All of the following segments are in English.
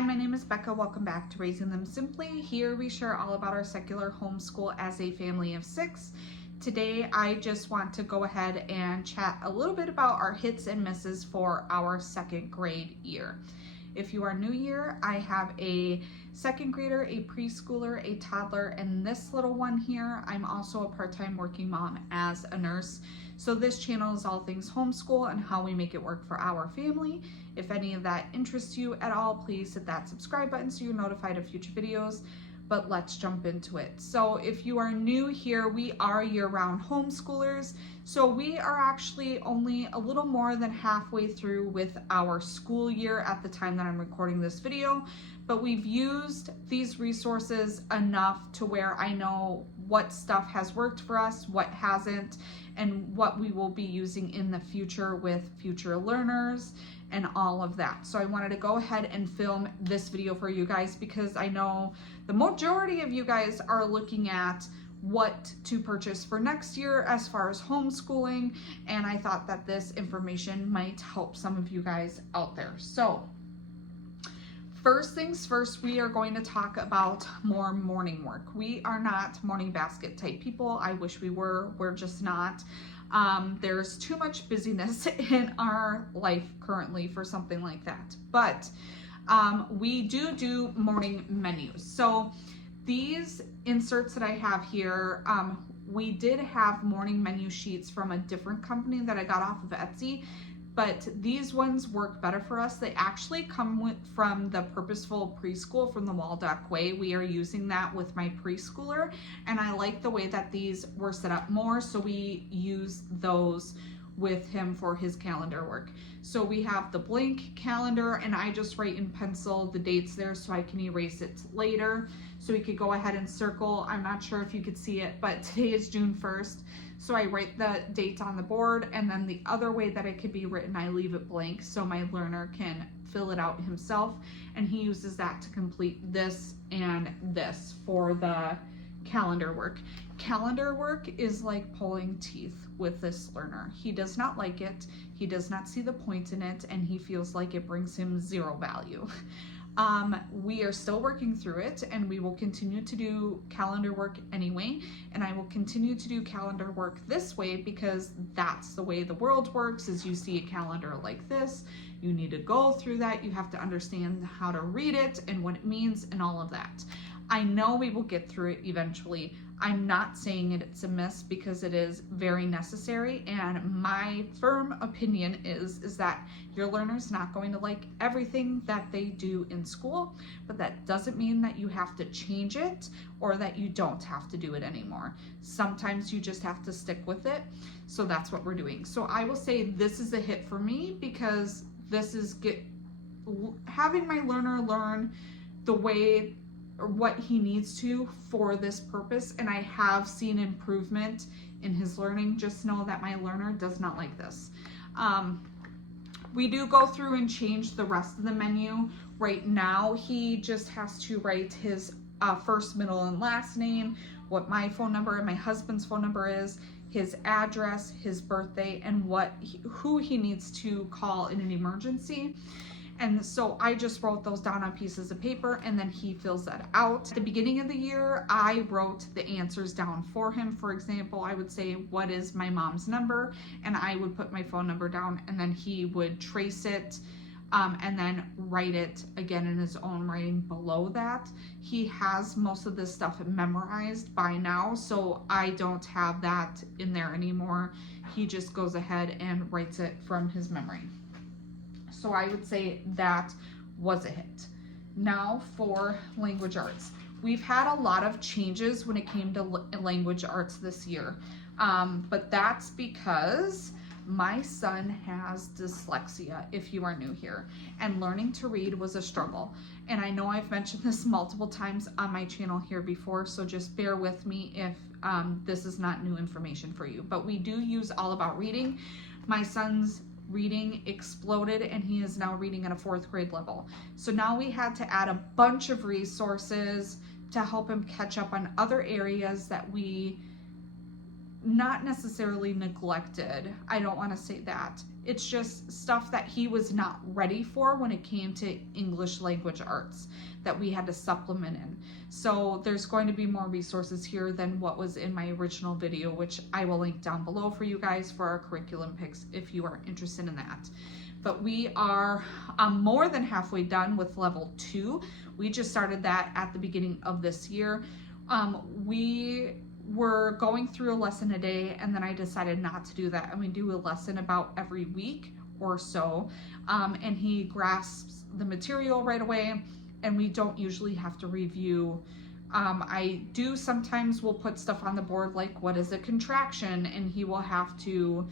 Hi, my name is Becca. Welcome back to Raising Them Simply. Here we share all about our secular homeschool as a family of 6. Today, I just want to go ahead and chat a little bit about our hits and misses for our 2nd grade year. If you are new here, I have a 2nd grader, a preschooler, a toddler, and this little one here. I'm also a part-time working mom as a nurse. So this channel is all things homeschool and how we make it work for our family. If any of that interests you at all, please hit that subscribe button so you're notified of future videos. But let's jump into it. So if you are new here, we are year-round homeschoolers. So we are actually only a little more than halfway through with our school year at the time that I'm recording this video. But we've used these resources enough to where I know what stuff has worked for us, what hasn't, and what we will be using in the future with future learners and all of that. So I wanted to go ahead and film this video for you guys because I know the majority of you guys are looking at what to purchase for next year as far as homeschooling, and I thought that this information might help some of you guys out there. So first things first, we are going to talk about more morning work. We are not morning basket type people. I wish we were. We're just not. There's too much busyness in our life currently for something like that. But we do morning menus. So these inserts that I have here, we did have morning menu sheets from a different company that I got off of Etsy. But these ones work better for us. They actually come from the Purposeful Preschool from the Waldock Way. We are using that with my preschooler, and I like the way that these were set up more, so we use those with him for his calendar work. So we have the blank calendar, and I just write in pencil the dates there so I can erase it later. So we could go ahead and circle. I'm not sure if you could see it, but today is June 1st. So I write the date on the board, and then the other way that it could be written, I leave it blank so my learner can fill it out himself, and he uses that to complete this and this for the calendar work. Calendar work is like pulling teeth with this learner. He does not like it, he does not see the point in it, and he feels like it brings him zero value. We are still working through it, and we will continue to do calendar work anyway, and I will continue to do calendar work this way because that's the way the world works. Is you see a calendar like this, you need to go through that, you have to understand how to read it and what it means and all of that. I know we will get through it eventually. I'm not saying it's a miss because it is very necessary, and my firm opinion is that your learner's not going to like everything that they do in school, but that doesn't mean that you have to change it or that you don't have to do it anymore. Sometimes you just have to stick with it. So that's what we're doing. So I will say this is a hit for me because this is having my learner learn the way or what he needs to for this purpose, and I have seen improvement in his learning. Just know that my learner does not like this. We do go through and change the rest of the menu. Right now, he just has to write his first, middle, and last name, what my phone number and my husband's phone number is, his address, his birthday, and who he needs to call in an emergency. And so I just wrote those down on pieces of paper, and then he fills that out. At the beginning of the year, I wrote the answers down for him. For example, I would say, what is my mom's number? And I would put my phone number down, and then he would trace it and then write it again in his own writing below that. He has most of this stuff memorized by now, so I don't have that in there anymore. He just goes ahead and writes it from his memory. So I would say that was a hit. Now for language arts. We've had a lot of changes when it came to language arts this year, but that's because my son has dyslexia, if you are new here, and learning to read was a struggle. And I know I've mentioned this multiple times on my channel here before, so just bear with me if this is not new information for you. But we do use All About Reading. My son's reading exploded, and he is now reading at a 4th grade level. So now we had to add a bunch of resources to help him catch up on other areas that we not necessarily neglected. I don't want to say that. It's just stuff that he was not ready for when it came to English language arts that we had to supplement in. So there's going to be more resources here than what was in my original video, which I will link down below for you guys for our curriculum picks if you are interested in that. But we are more than halfway done with level 2. We just started that at the beginning of this year. We were going through a lesson a day, and then I decided not to do that, and we do a lesson about every week or so, and he grasps the material right away, and we don't usually have to review. I do sometimes will put stuff on the board like what is a contraction, and he will have to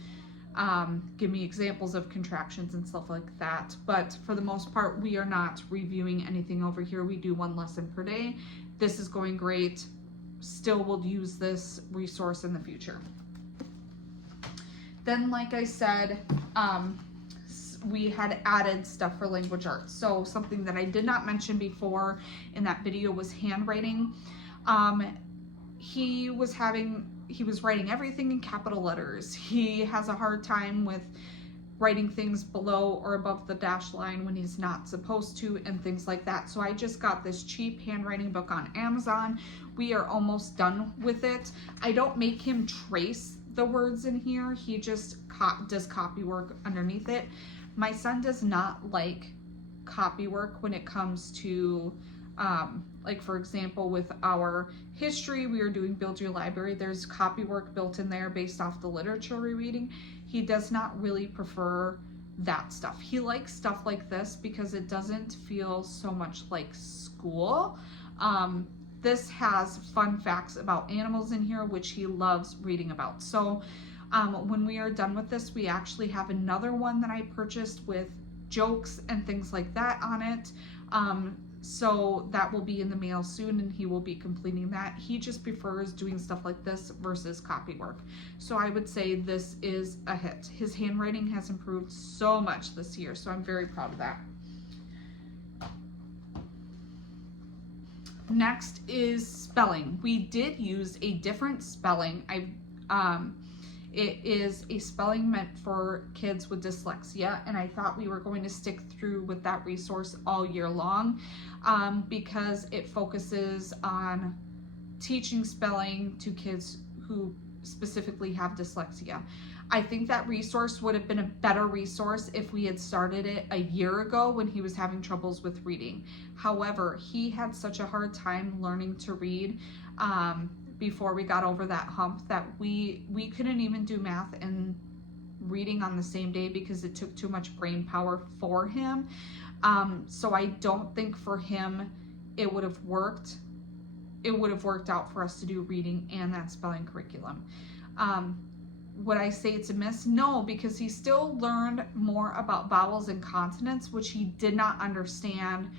give me examples of contractions and stuff like that. But for the most part, we are not reviewing anything over here. We do one lesson per day. This is going great. Still will use this resource in the future. Then, like I said, we had added stuff for language arts. So something that I did not mention before in that video was handwriting. He was writing everything in capital letters. He has a hard time with writing things below or above the dash line when he's not supposed to, and things like that. So I just got this cheap handwriting book on Amazon. We are almost done with it. I don't make him trace the words in here. He just does copy work underneath it. My son does not like copy work when it comes to like, for example, with our history, we are doing Build Your Library. There's copy work built in there based off the literature we're reading. He does not really prefer that stuff. He likes stuff like this because it doesn't feel so much like school. This has fun facts about animals in here, which he loves reading about. So when we are done with this, we actually have another one that I purchased with jokes and things like that on it. So that will be in the mail soon, and he will be completing that. He just prefers doing stuff like this versus copy work. So I would say this is a hit. His handwriting has improved so much this year, so I'm very proud of that. Next is spelling. We did use a different spelling. It is a spelling meant for kids with dyslexia, and I thought we were going to stick through with that resource all year long because it focuses on teaching spelling to kids who specifically have dyslexia. I think that resource would have been a better resource if we had started it a year ago when he was having troubles with reading. However, he had such a hard time learning to read before we got over that hump that we couldn't even do math and reading on the same day because it took too much brain power for him. So I don't think for him it would have worked. It would have worked out for us to do reading and that spelling curriculum. Would I say it's a miss? No, because he still learned more about vowels and consonants, which he did not understand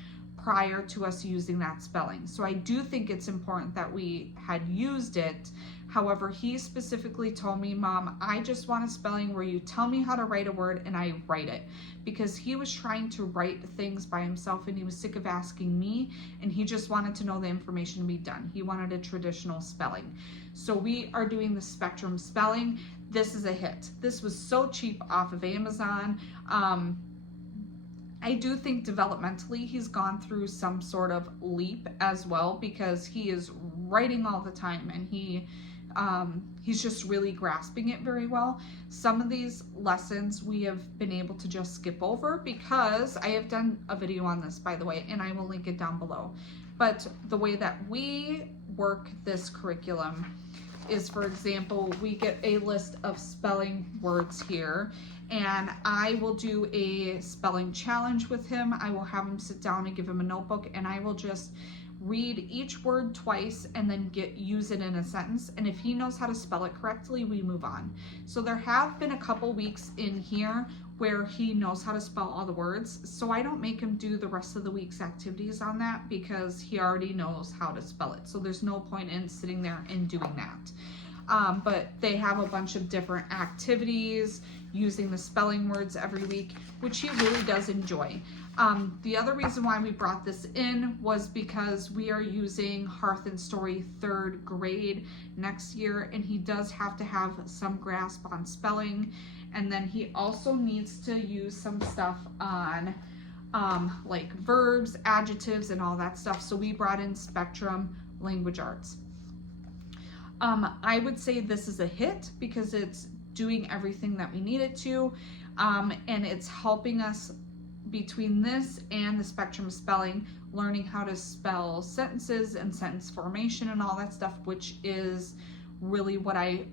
prior to us using that spelling. So I do think it's important that we had used it. However, he specifically told me, Mom, I just want a spelling where you tell me how to write a word and I write it, because he was trying to write things by himself and he was sick of asking me, and he just wanted to know the information to be done. He wanted a traditional spelling. So we are doing the Spectrum spelling. This is a hit. This was so cheap off of Amazon. I do think developmentally he's gone through some sort of leap as well, because he is writing all the time and he's just really grasping it very well. Some of these lessons we have been able to just skip over because I have done a video on this, by the way, and I will link it down below. But the way that we work this curriculum is, for example, we get a list of spelling words here, and I will do a spelling challenge with him. I will have him sit down and give him a notebook, and I will just read each word twice and then use it in a sentence. And if he knows how to spell it correctly, we move on. So there have been a couple weeks in here where he knows how to spell all the words. So I don't make him do the rest of the week's activities on that because he already knows how to spell it. So there's no point in sitting there and doing that. But they have a bunch of different activities using the spelling words every week, which he really does enjoy. The other reason why we brought this in was because we are using Hearth and Story 3rd grade next year, and he does have to have some grasp on spelling. And then he also needs to use some stuff on like verbs, adjectives, and all that stuff. So we brought in Spectrum Language Arts. I would say this is a hit because it's doing everything that we need it to, and it's helping us between this and the Spectrum spelling, learning how to spell sentences and sentence formation and all that stuff, which is really what I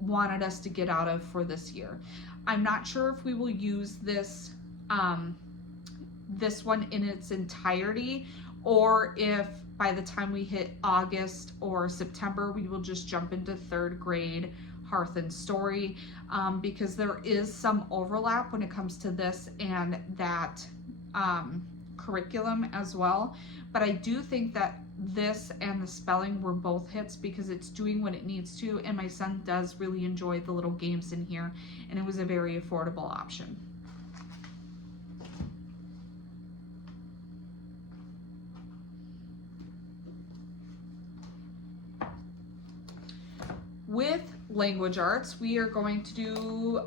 wanted us to get out of for this year. I'm not sure if we will use this this one in its entirety, or if by the time we hit August or September, we will just jump into 3rd grade Hearth and Story, because there is some overlap when it comes to this and that curriculum as well. But I do think that this and the spelling were both hits because it's doing what it needs to, and my son does really enjoy the little games in here, and it was a very affordable option. With language arts, we are going to do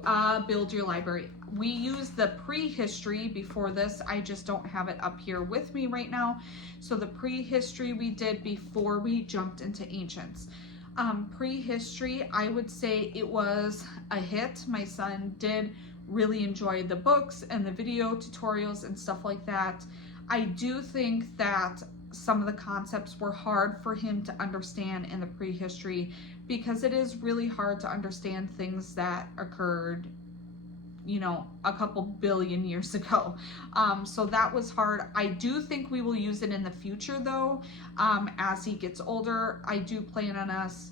Build Your Library. We use the prehistory before this. I just don't have it up here with me right now. So the prehistory we did before we jumped into ancients. Prehistory, I would say it was a hit. My son did really enjoy the books and the video tutorials and stuff like that. I do think that some of the concepts were hard for him to understand in the prehistory because it is really hard to understand things that occurred, you know, a couple billion years ago. So that was hard. I do think we will use it in the future though. As he gets older, I do plan on us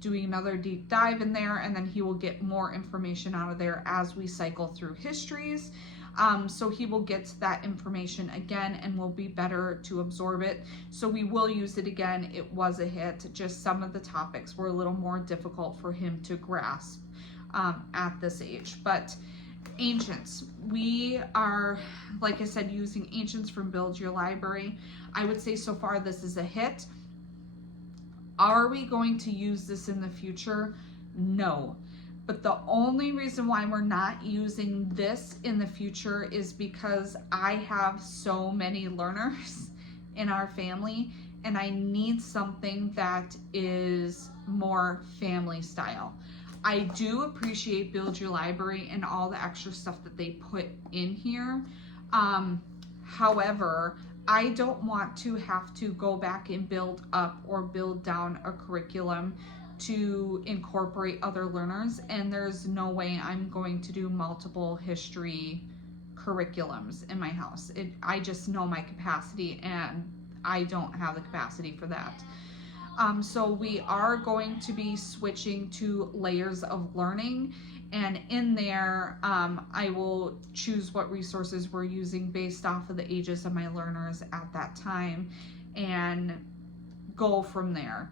doing another deep dive in there, and then he will get more information out of there as we cycle through histories. So he will get that information again and will be better to absorb it. So we will use it again. It was a hit. Just some of the topics were a little more difficult for him to grasp at this age. But ancients, we are, like I said, using ancients from Build Your Library. I would say so far this is a hit. Are we going to use this in the future? No. But the only reason why we're not using this in the future is because I have so many learners in our family, and I need something that is more family style. I do appreciate Build Your Library and all the extra stuff that they put in here. However, I don't want to have to go back and build up or build down a curriculum to incorporate other learners, and there's no way I'm going to do multiple history curriculums in my house. I just know my capacity, and I don't have the capacity for that. So we are going to be switching to layers of learning, and in there I will choose what resources we're using based off of the ages of my learners at that time and go from there.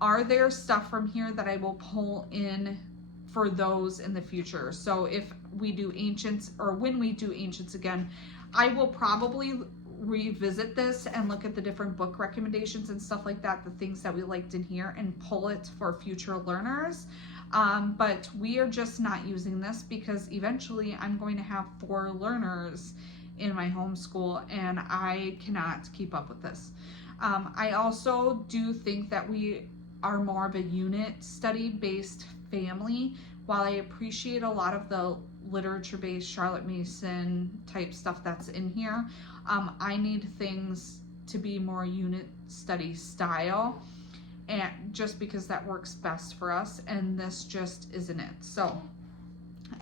Are there stuff from here that I will pull in for those in the future? So if we do ancients, or when we do ancients again, I will probably revisit this and look at the different book recommendations and stuff like that, the things that we liked in here, and pull it for future learners. But we are just not using this because eventually I'm going to have 4 learners in my homeschool, and I cannot keep up with this. I also do think that we are more of a unit study based family. While I appreciate a lot of the literature based Charlotte Mason type stuff that's in here, I need things to be more unit study style, and just because that works best for us, and this just isn't it. So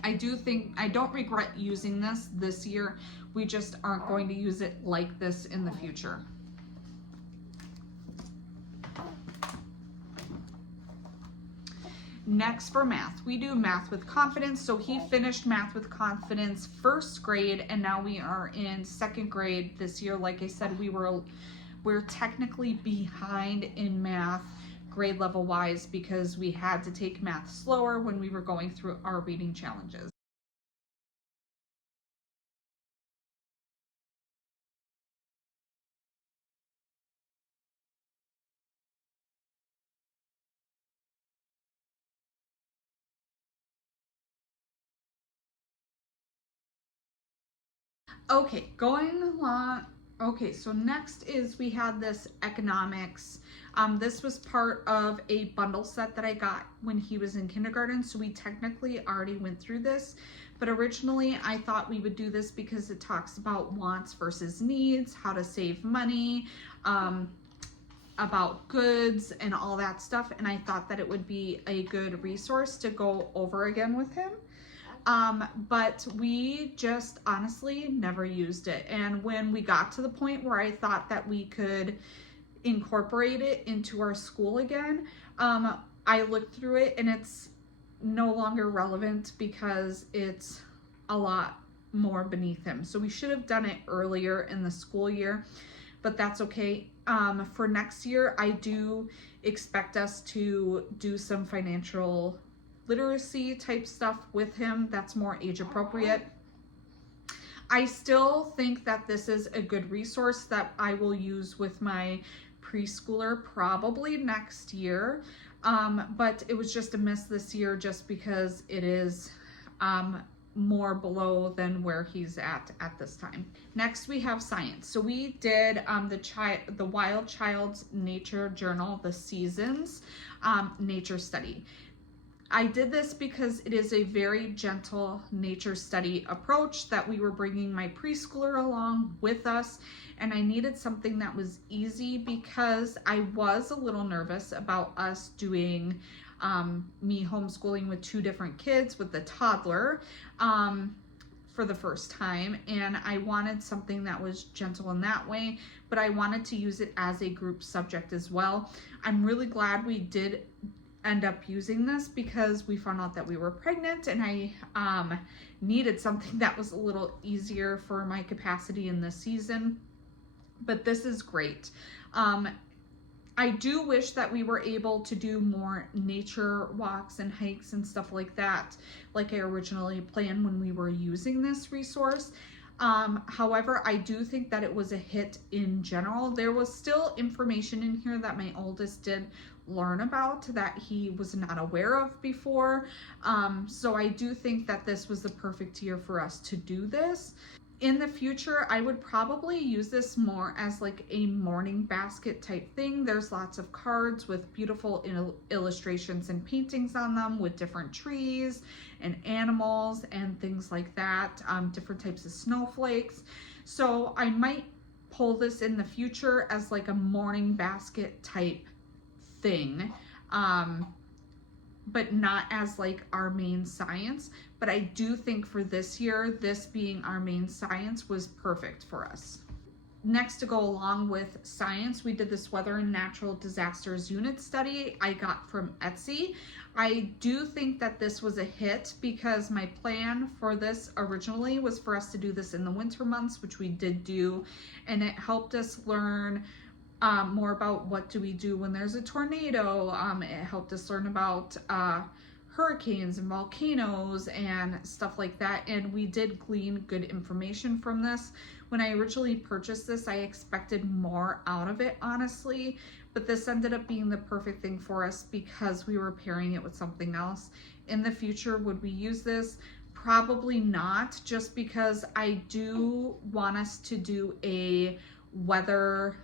I don't regret using this year. We just aren't going to use it like this in the future. Next, for math, we do Math with Confidence. So he finished Math with Confidence 1st grade, and now we are in 2nd grade this year. Like I said, we're technically behind in math grade level wise because we had to take math slower when we were going through our reading challenges. Okay, going along. Okay, so next is we had this economics. This was part of a bundle set that I got when he was in kindergarten, so we technically already went through this. But originally I thought we would do this because it talks about wants versus needs, how to save money, about goods and all that stuff. And I thought that it would be a good resource to go over again with him. But we just honestly never used it. And when we got to the point where I thought that we could incorporate it into our school again, I looked through it and it's no longer relevant because it's a lot more beneath him. So we should have done it earlier in the school year, but that's okay. For next year, I do expect us to do some financial literacy type stuff with him that's more age appropriate. I still think that this is a good resource that I will use with my preschooler probably next year, but it was just a miss this year just because it is more below than where he's at this time. Next we have science. So we did the Wild Child's Nature Journal, the Seasons nature study. I did this because it is a very gentle nature study approach that we were bringing my preschooler along with us, and I needed something that was easy because I was a little nervous about us doing me homeschooling with two different kids with the toddler for the first time, and I wanted something that was gentle in that way, but I wanted to use it as a group subject as well. I'm really glad we did end up using this because we found out that we were pregnant and I needed something that was a little easier for my capacity in this season, but this is great. I do wish that we were able to do more nature walks and hikes and stuff like that, like I originally planned when we were using this resource. However, I do think that it was a hit in general. There was still information in here that my oldest did learn about that he was not aware of before. So I do think that this was the perfect year for us to do this. In the future, I would probably use this more as like a morning basket type thing. There's lots of cards with beautiful illustrations and paintings on them with different trees and animals and things like that, different types of snowflakes. So I might pull this in the future as like a morning basket type thing, but not as like our main science. But I do think for this year, this being our main science was perfect for us. Next, to go along with science, we did this weather and natural disasters unit study I got from Etsy. I do think that this was a hit because my plan for this originally was for us to do this in the winter months, which we did do, and it helped us learn more about what do we do when there's a tornado. It helped us learn about hurricanes and volcanoes and stuff like that, and we did glean good information from this. When I originally purchased this, I expected more out of it, honestly, but this ended up being the perfect thing for us because we were pairing it with something else. In the future, would we use this? Probably not, just because I do want us to do a weather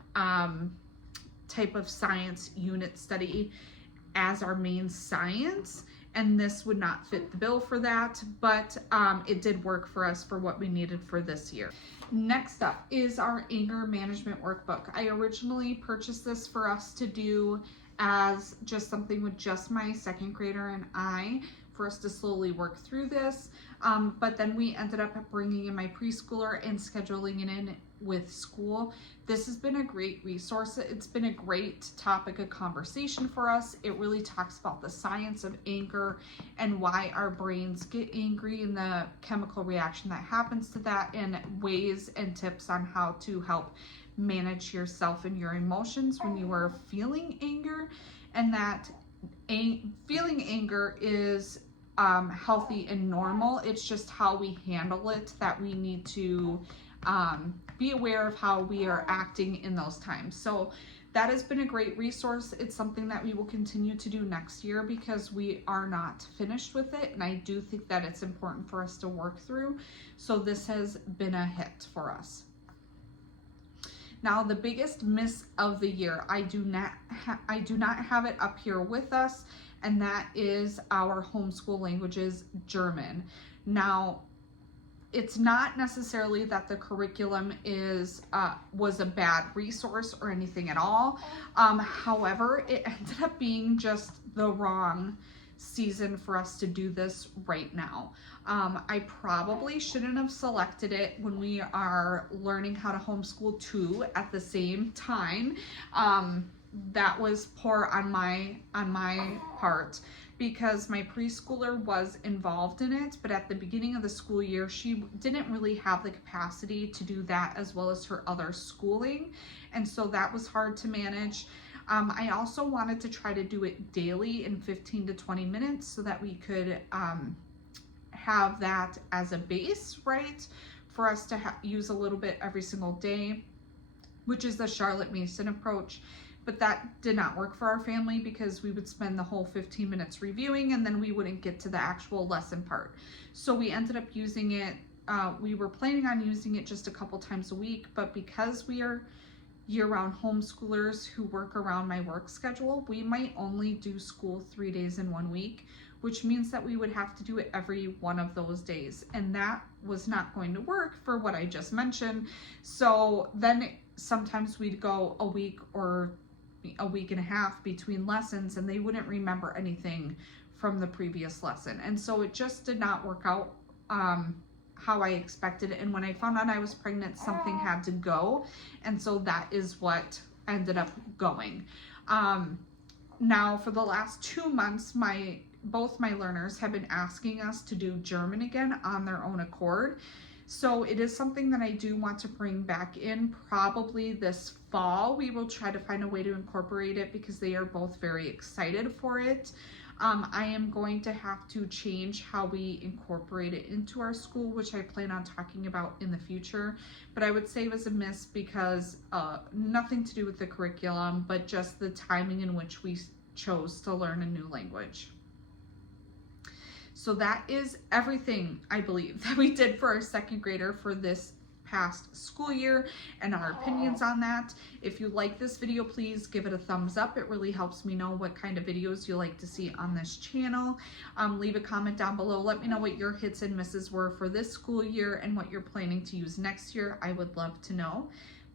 type of science unit study as our main science, and this would not fit the bill for that, but it did work for us for what we needed for this year. Next up is our anger management workbook. I originally purchased this for us to do as just something with just my second grader and I, for us to slowly work through this, but then we ended up bringing in my preschooler and scheduling it in with school. This has been a great resource. It's been a great topic of conversation for us. It really talks about the science of anger and why our brains get angry and the chemical reaction that happens to that, and ways and tips on how to help manage yourself and your emotions when you are feeling anger, and that feeling anger is healthy and normal. It's just how we handle it that we need to be aware of how we are acting in those times. So that has been a great resource. It's something that we will continue to do next year because we are not finished with it. And I do think that it's important for us to work through. So this has been a hit for us. Now, the biggest miss of the year, I do not have it up here with us, and that is our homeschool languages, German. Now, it's not necessarily that the curriculum was a bad resource or anything at all. However, it ended up being just the wrong season for us to do this right now. I probably shouldn't have selected it when we are learning how to homeschool too at the same time. That was poor on my part, because my preschooler was involved in it, but at the beginning of the school year, she didn't really have the capacity to do that as well as her other schooling. And so that was hard to manage. I also wanted to try to do it daily in 15 to 20 minutes so that we could have that as a base, right? For us to use a little bit every single day, which is the Charlotte Mason approach. But that did not work for our family because we would spend the whole 15 minutes reviewing and then we wouldn't get to the actual lesson part. So we ended up using it, we were planning on using it just a couple times a week, but because we are year-round homeschoolers who work around my work schedule, we might only do school 3 days in 1 week, which means that we would have to do it every one of those days. And that was not going to work for what I just mentioned. So then sometimes we'd go a week or a week and a half between lessons and they wouldn't remember anything from the previous lesson. And so it just did not work out how I expected it. And when I found out I was pregnant, something had to go. And so that is what ended up going. Now for the last 2 months, both my learners have been asking us to do German again on their own accord. So it is something that I do want to bring back in probably this fall. We will try to find a way to incorporate it because they are both very excited for it. I am going to have to change how we incorporate it into our school, which I plan on talking about in the future. But I would say it was a miss because nothing to do with the curriculum, but just the timing in which we chose to learn a new language. So that is everything, I believe, that we did for our second grader for this past school year and our opinions on that. If you like this video, please give it a thumbs up. It really helps me know what kind of videos you like to see on this channel. Leave a comment down below. Let me know what your hits and misses were for this school year and what you're planning to use next year. I would love to know.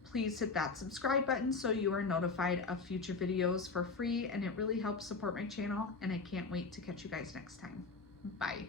Please hit that subscribe button so you are notified of future videos for free, and it really helps support my channel, and I can't wait to catch you guys next time. Bye.